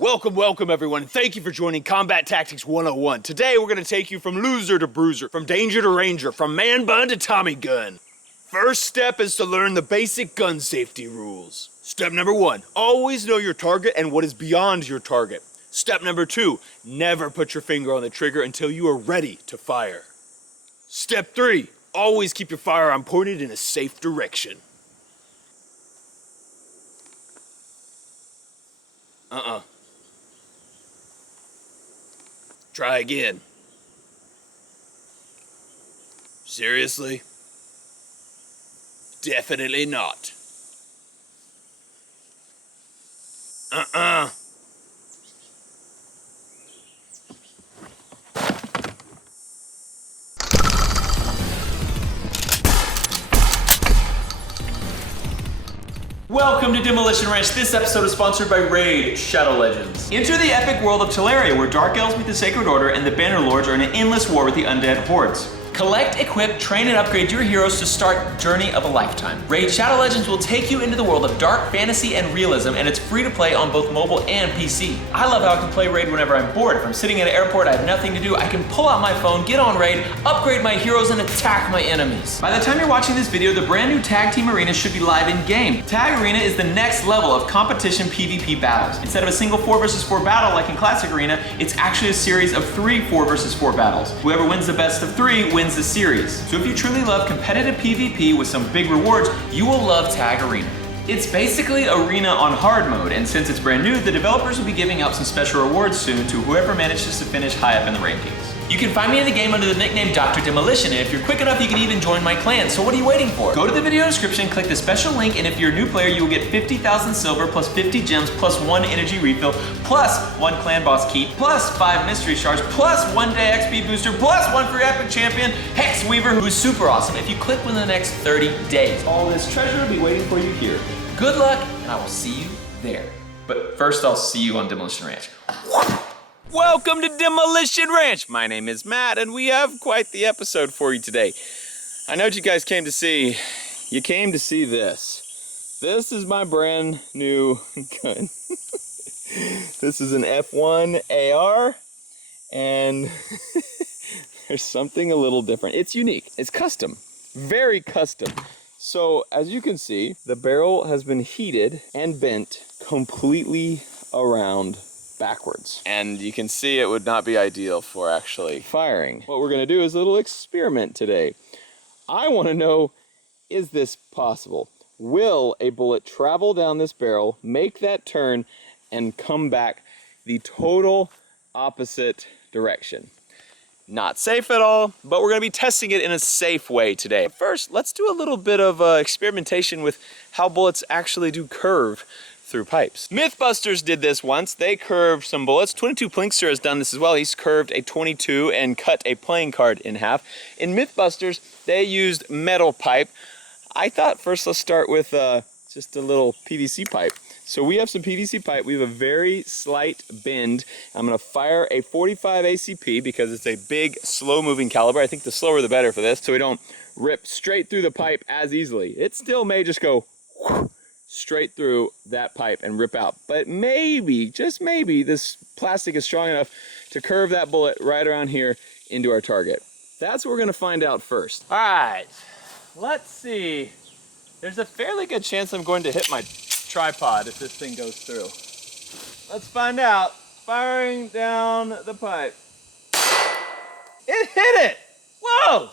Welcome everyone. Thank you for joining Combat Tactics 101. Today we're going to take you from loser to bruiser, from danger to ranger, from man bun to Tommy gun. First step is to learn the basic gun safety rules. Step number 1, always know your target and what is beyond your target. Step number 2, never put your finger on the trigger until you are ready to fire. Step 3, always keep your firearm pointed in a safe direction. Try again. Seriously? Definitely not. Welcome to Demolition Ranch. This episode is sponsored by Raid Shadow Legends. Enter the epic world of Teleria, where Dark Elves meet the Sacred Order and the Banner Lords are in an endless war with the undead hordes. Collect, equip, train, and upgrade your heroes to start Journey of a Lifetime. Raid Shadow Legends will take you into the world of dark fantasy and realism, and it's free to play on both mobile and PC. I love how I can play Raid whenever I'm bored. If I'm sitting at an airport, I have nothing to do, I can pull out my phone, get on Raid, upgrade my heroes, and attack my enemies. By the time you're watching this video, the brand new Tag Team Arena should be live in-game. Tag Arena is the next level of competition PvP battles. Instead of a single 4 vs 4 battle like in Classic Arena, it's actually a series of 3 4 vs 4 battles. Whoever wins the best of 3 wins the series. So if you truly love competitive PvP with some big rewards, you will love Tag Arena. It's basically Arena on hard mode, and since it's brand new, the developers will be giving out some special rewards soon to whoever manages to finish high up in the rankings. You can find me in the game under the nickname Dr. Demolition, and if you're quick enough, you can even join my clan, so what are you waiting for? Go to the video description, click the special link, and if you're a new player, you will get 50,000 silver, plus 50 gems, plus 1 energy refill, plus 1 clan boss key, plus 5 mystery shards, plus 1 day XP booster, plus 1 free epic champion, Hex Weaver, who's super awesome if you click within the next 30 days. All this treasure will be waiting for you here. Good luck, and I will see you there. But first, I'll see you on Demolition Ranch. Welcome to Demolition Ranch. My name is Matt, and we have quite the episode for you today. I know what you guys came to see. You came to see this. This is my brand new gun. This is an F1 AR, and there's something a little different. It's unique. It's custom. Very custom. So, as you can see, the barrel has been heated and bent completely around backwards. And you can see it would not be ideal for actually firing. What we're gonna do is a little experiment today. I wanna know, is this possible? Will a bullet travel down this barrel, make that turn, and come back the total opposite direction? Not safe at all, but we're gonna be testing it in a safe way today. First, let's do a little bit of experimentation with how bullets actually do curve through pipes. Mythbusters did this once. They curved some bullets. 22 Plinkster has done this as well. He's curved a 22 and cut a playing card in half. In Mythbusters, they used metal pipe. I thought first let's start with just a little PVC pipe. So we have some PVC pipe. We have a very slight bend. I'm gonna fire a 45 ACP because it's a big, slow-moving caliber. I think the slower the better for this, so we don't rip straight through the pipe as easily. It still may just go straight through that pipe and rip out. But maybe, just maybe, this plastic is strong enough to curve that bullet right around here into our target. That's what we're gonna find out first. All right, let's see. There's a fairly good chance I'm going to hit my tripod if this thing goes through. Let's find out. Firing down the pipe. It hit it! Whoa!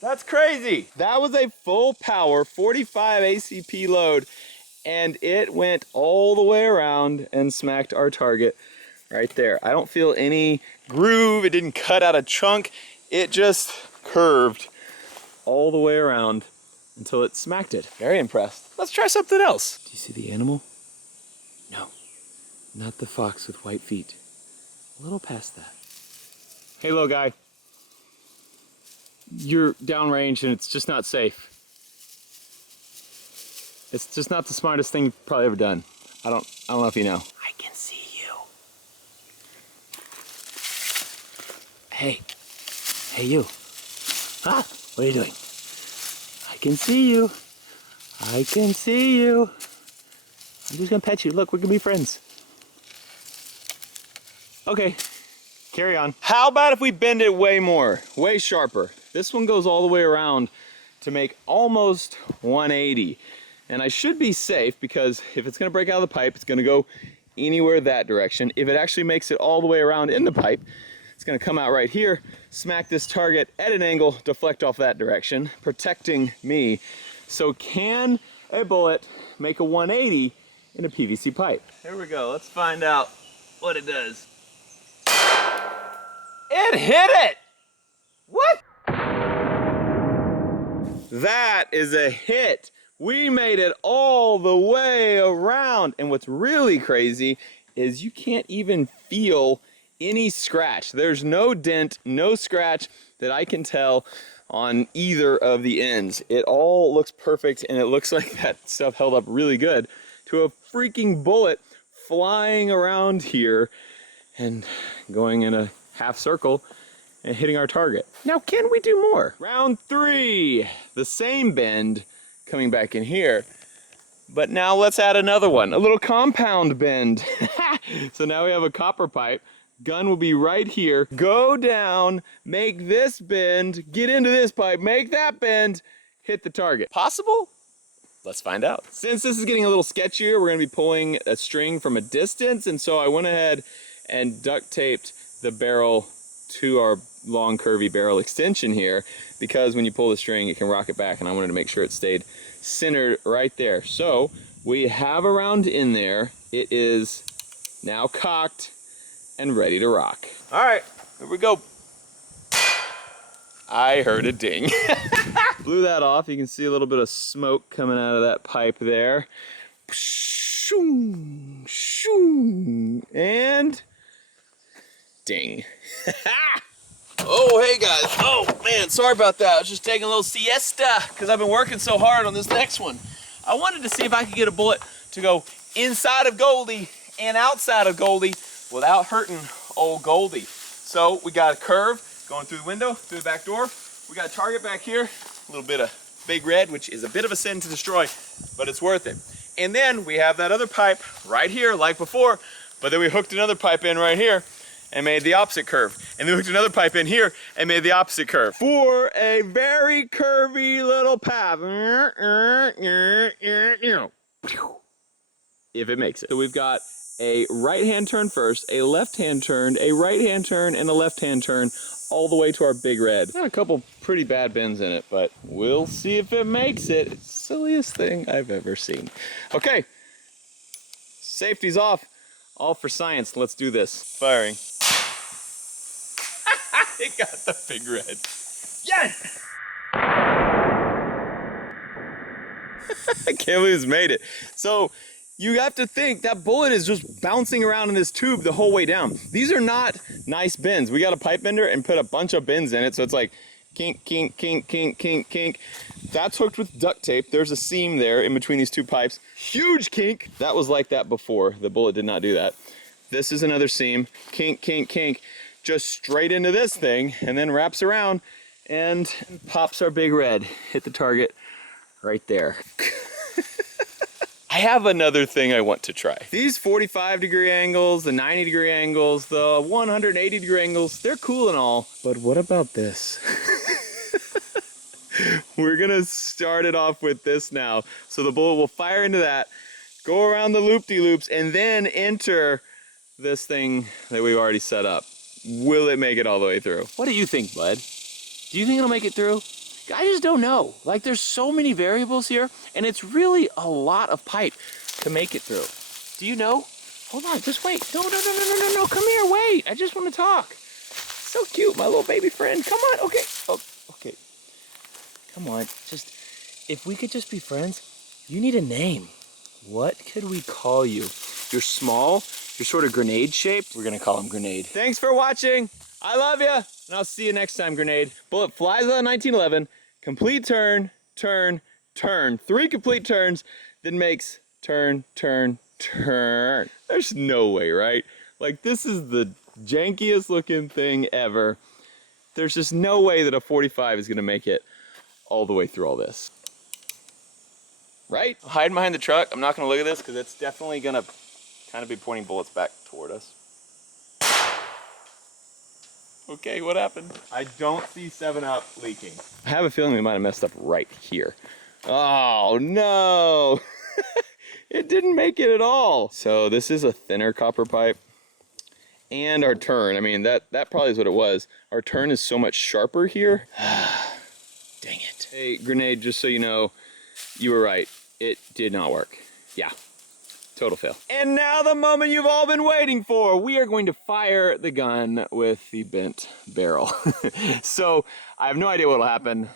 That's crazy. That was a full power 45 ACP load, and it went all the way around and smacked our target right there. I don't feel any groove. It didn't cut out a chunk. It just curved all the way around until it smacked it. Very impressed. Let's try something else. Do you see the animal? No, not the fox with white feet. A little past that. Hey, little guy. You're downrange and it's just not safe. It's just not the smartest thing you've probably ever done. I don't know if you know. I can see you. Hey you. Ah, what are you doing? I can see you. I can see you. I'm just gonna pet you. Look, we're gonna be friends. Okay, carry on. How about if we bend it way more, way sharper? This one goes all the way around to make almost 180. And I should be safe because if it's gonna break out of the pipe, it's gonna go anywhere that direction. If it actually makes it all the way around in the pipe, it's gonna come out right here, smack this target at an angle, deflect off that direction, protecting me. So can a bullet make a 180 in a PVC pipe? Here we go, let's find out what it does. It hit it! What? That is a hit. We made it all the way around. And what's really crazy is you can't even feel any scratch. There's no dent, no scratch that I can tell on either of the ends. It all looks perfect, and it looks like that stuff held up really good to a freaking bullet flying around here and going in a half circle and hitting our target. Now, can we do more? Round 3, the same bend coming back in here, but now let's add another one, a little compound bend. So now we have a copper pipe, gun will be right here, go down, make this bend, get into this pipe, make that bend, hit the target. Possible? Let's find out. Since this is getting a little sketchier, we're gonna be pulling a string from a distance, and so I went ahead and duct taped the barrel to our long curvy barrel extension here, because when you pull the string it can rock it back, and I wanted to make sure it stayed centered right there. So we have a round in there. It is now cocked and ready to rock. All right, here we go. I heard a ding. Blew that off. You can see a little bit of smoke coming out of that pipe there. And ding. Oh, hey guys. Oh man, sorry about that. I was just taking a little siesta because I've been working so hard on this next one. I wanted to see if I could get a bullet to go inside of Goldie and outside of Goldie without hurting old Goldie. So we got a curve going through the window, through the back door. We got a target back here, a little bit of Big Red, which is a bit of a sin to destroy, but it's worth it. And then we have that other pipe right here like before, but then we hooked another pipe in right here and made the opposite curve. And then we hooked another pipe in here and made the opposite curve for a very curvy little path. If it makes it. So we've got a right-hand turn first, a left-hand turn, a right-hand turn, and a left-hand turn, all the way to our Big Red. Got a couple pretty bad bends in it, but we'll see if it makes it. It's the silliest thing I've ever seen. Okay, safety's off. All for science, let's do this. Firing. It got the Big Red. Yes! I can't believe it's made it. So you have to think that bullet is just bouncing around in this tube the whole way down. These are not nice bends. We got a pipe bender and put a bunch of bends in it, so it's like kink, kink, kink, kink, kink, kink. That's hooked with duct tape. There's a seam there in between these two pipes. Huge kink. That was like that before. The bullet did not do that. This is another seam. Kink, kink, kink. Just straight into this thing, and then wraps around and pops our Big Red. Hit the target right there. I have another thing I want to try. These 45-degree angles, the 90-degree angles, the 180-degree angles, they're cool and all, but what about this? We're gonna start it off with this now. So the bullet will fire into that, go around the loop-de-loops, and then enter this thing that we've already set up. Will it make it all the way through? What do you think, bud? Do you think it'll make it through? I just don't know. Like, there's so many variables here, and it's really a lot of pipe to make it through. Do you know? Hold on, just wait. No, come here, wait. I just want to talk. So cute, my little baby friend. Come on, okay. Oh, okay. Come on, just, if we could just be friends, you need a name. What could we call you? You're small, you're sort of grenade shaped. We're gonna call him Grenade. Thanks for watching. I love you, and I'll see you next time, Grenade. Bullet flies out of 1911, complete turn, turn, turn. 3 complete turns, then makes turn, turn, turn. There's no way, right? Like, this is the jankiest looking thing ever. There's just no way that a 45 is gonna make it all the way through all this. Right? I'm hiding behind the truck. I'm not gonna look at this because it's definitely gonna kind of be pointing bullets back toward us. Okay, what happened? I don't see 7-Up leaking. I have a feeling we might have messed up right here. Oh no! It didn't make it at all. So this is a thinner copper pipe. And our turn, I mean, that probably is what it was. Our turn is so much sharper here. Dang it. Hey, Grenade, just so you know, you were right. It did not work. Yeah. Total fail. And now the moment you've all been waiting for. We are going to fire the gun with the bent barrel. So I have no idea what will happen.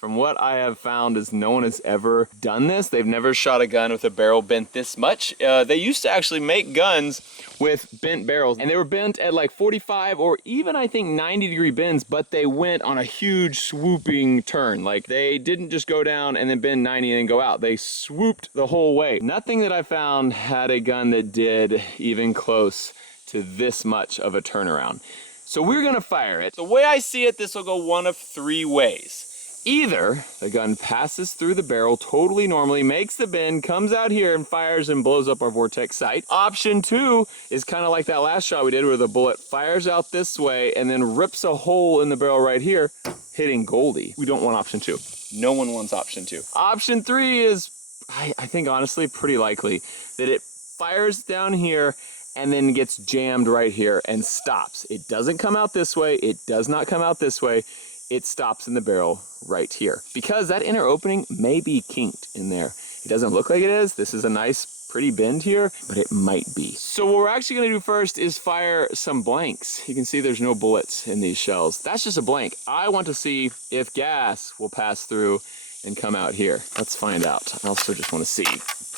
From what I have found is no one has ever done this. They've never shot a gun with a barrel bent this much. They used to actually make guns with bent barrels, and they were bent at like 45 or even I think 90-degree bends, but they went on a huge swooping turn. Like they didn't just go down and then bend 90 and then go out. They swooped the whole way. Nothing that I found had a gun that did even close to this much of a turnaround. So we're gonna fire it. The way I see it, this will go one of 3 ways. Either the gun passes through the barrel totally normally, makes the bend, comes out here and fires and blows up our vortex sight. Option 2 is kind of like that last shot we did where the bullet fires out this way and then rips a hole in the barrel right here, hitting Goldie. We don't want option 2. No one wants option 2. Option 3 is, I think honestly, pretty likely that it fires down here and then gets jammed right here and stops. It doesn't come out this way. It does not come out this way. It stops in the barrel right here because that inner opening may be kinked in there. It doesn't look like it is. This is a nice, pretty bend here, but it might be. So what we're actually gonna do first is fire some blanks. You can see there's no bullets in these shells. That's just a blank. I want to see if gas will pass through and come out here. Let's find out. I also just want to see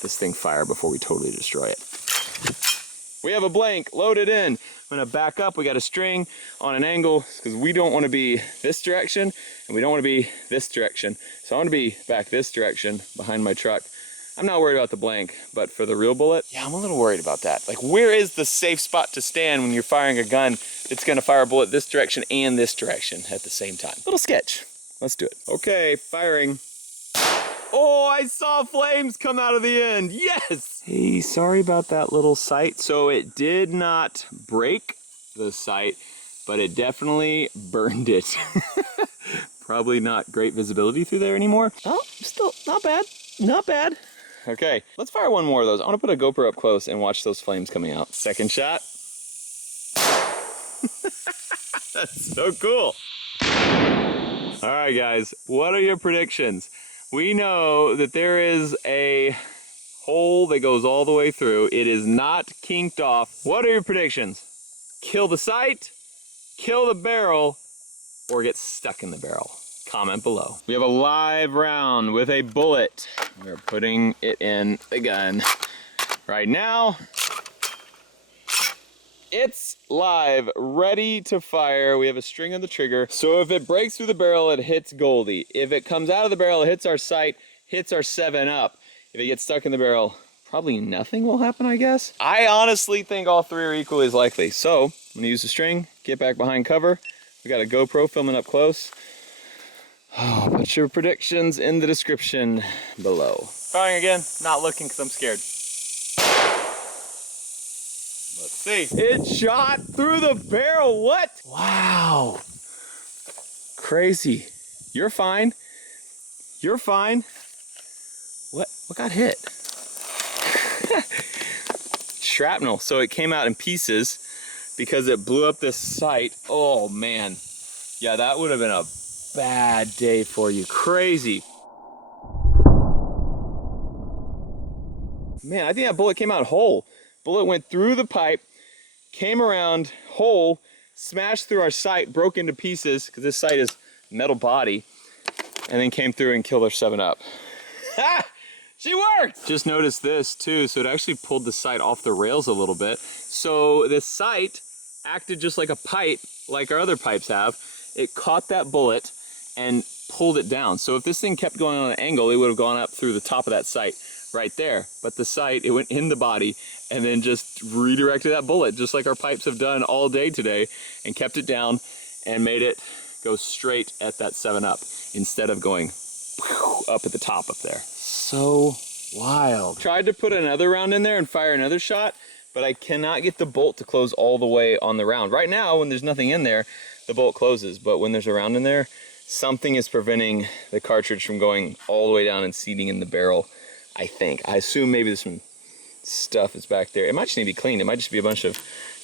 this thing fire before we totally destroy it. We have a blank loaded in. I'm gonna back up. We got a string on an angle because we don't want to be this direction and we don't want to be this direction. So I want to be back this direction behind my truck. I'm not worried about the blank, but for the real bullet, yeah, I'm a little worried about that. Like, where is the safe spot to stand when you're firing a gun that's gonna fire a bullet this direction and this direction at the same time? Little sketch. Let's do it. Okay, firing. Oh, I saw flames come out of the end. Yes! Hey, sorry about that little sight. So it did not break the sight, but it definitely burned it. Probably not great visibility through there anymore. Oh, still not bad. Not bad. Okay, let's fire one more of those. I want to put a GoPro up close and watch those flames coming out. Second shot. That's so cool. All right, guys, what are your predictions? We know that there is a hole that goes all the way through. It is not kinked off. What are your predictions? Kill the sight, kill the barrel, or get stuck in the barrel? Comment below. We have a live round with a bullet. We're putting it in the gun right now. It's live, ready to fire. We have a string on the trigger. So if it breaks through the barrel, it hits Goldie. If it comes out of the barrel, it hits our sight, hits our 7-Up. If it gets stuck in the barrel, probably nothing will happen, I guess. I honestly think all 3 are equally as likely. So I'm gonna use the string, get back behind cover. We got a GoPro filming up close. Oh, put your predictions in the description below. Firing again, not looking because I'm scared. Let's see. It shot through the barrel. What? Wow. Crazy. You're fine. You're fine. What got hit? Shrapnel. So it came out in pieces because it blew up this sight. Oh man. Yeah, that would have been a bad day for you. Crazy. Man, I think that bullet came out whole. Bullet went through the pipe, came around, whole, smashed through our sight, broke into pieces, because this sight is metal body, and then came through and killed our 7-Up. Ha! She worked! Just noticed this too, so it actually pulled the sight off the rails a little bit. So this sight acted just like a pipe, like our other pipes have. It caught that bullet and pulled it down. So if this thing kept going on an angle, it would have gone up through the top of that sight right there. But the sight, it went in the body and then just redirected that bullet, just like our pipes have done all day today, and kept it down and made it go straight at that 7-Up instead of going up at the top up there. So wild. Tried to put another round in there and fire another shot, but I cannot get the bolt to close all the way on the round. Right now, when there's nothing in there, the bolt closes, but when there's a round in there, something is preventing the cartridge from going all the way down and seating in the barrel, I think. I assume maybe there's some stuff that's back there. It might just need to be cleaned. It might just be a bunch of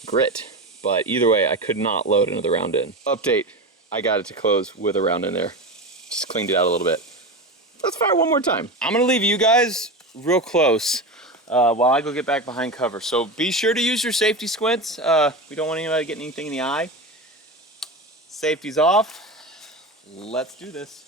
grit, but either way, I could not load another round in. Update, I got it to close with a round in there. Just cleaned it out a little bit. Let's fire one more time. I'm gonna leave you guys real close while I go get back behind cover. So be sure to use your safety squints. We don't want anybody getting anything in the eye. Safety's off. Let's do this.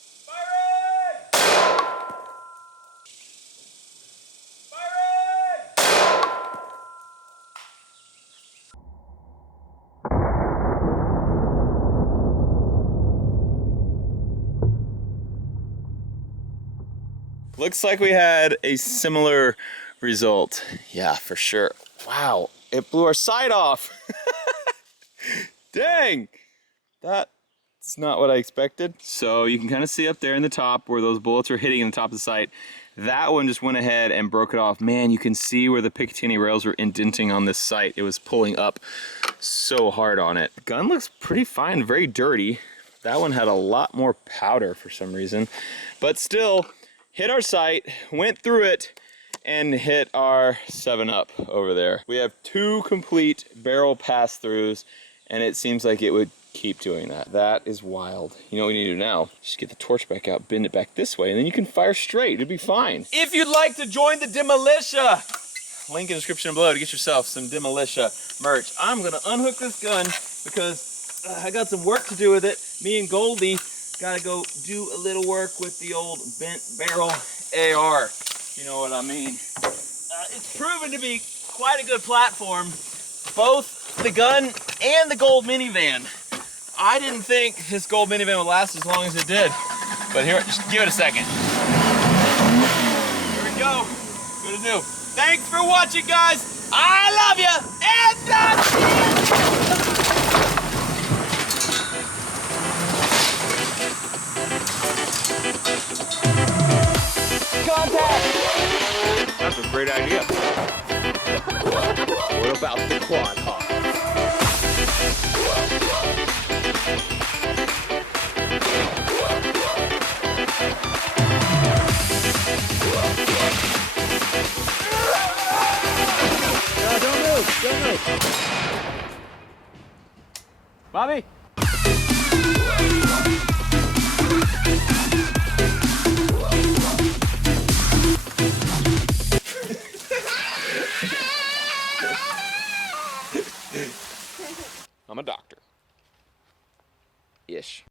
Looks like we had a similar result. Yeah, for sure. Wow, it blew our sight off. Dang, that's not what I expected. So you can kind of see up there in the top where those bullets are hitting in the top of the sight. That one just went ahead and broke it off. Man, you can see where the Picatinny rails were indenting on this sight. It was pulling up so hard on it. The gun looks pretty fine, very dirty. That one had a lot more powder for some reason, but still, hit our sight, went through it, and hit our 7-Up over there. We have 2 complete barrel pass-throughs, and it seems like it would keep doing that. That is wild. You know what we need to do now? Just get the torch back out, bend it back this way, and then you can fire straight. It'd be fine. If you'd like to join the Demolition, link in the description below to get yourself some Demolition merch. I'm gonna unhook this gun because I got some work to do with it. Me and Goldie gotta go do a little work with the old bent barrel AR. You know what I mean? It's proven to be quite a good platform, both the gun and the gold minivan. I didn't think this gold minivan would last as long as it did, but here, just give it a second. Here we go. Good to do. Thanks for watching, guys. I love you, and that's it. Contact! That's a great idea. What about the quad hop? No, don't move, don't move. Bobby? I'm a doctor. Ish.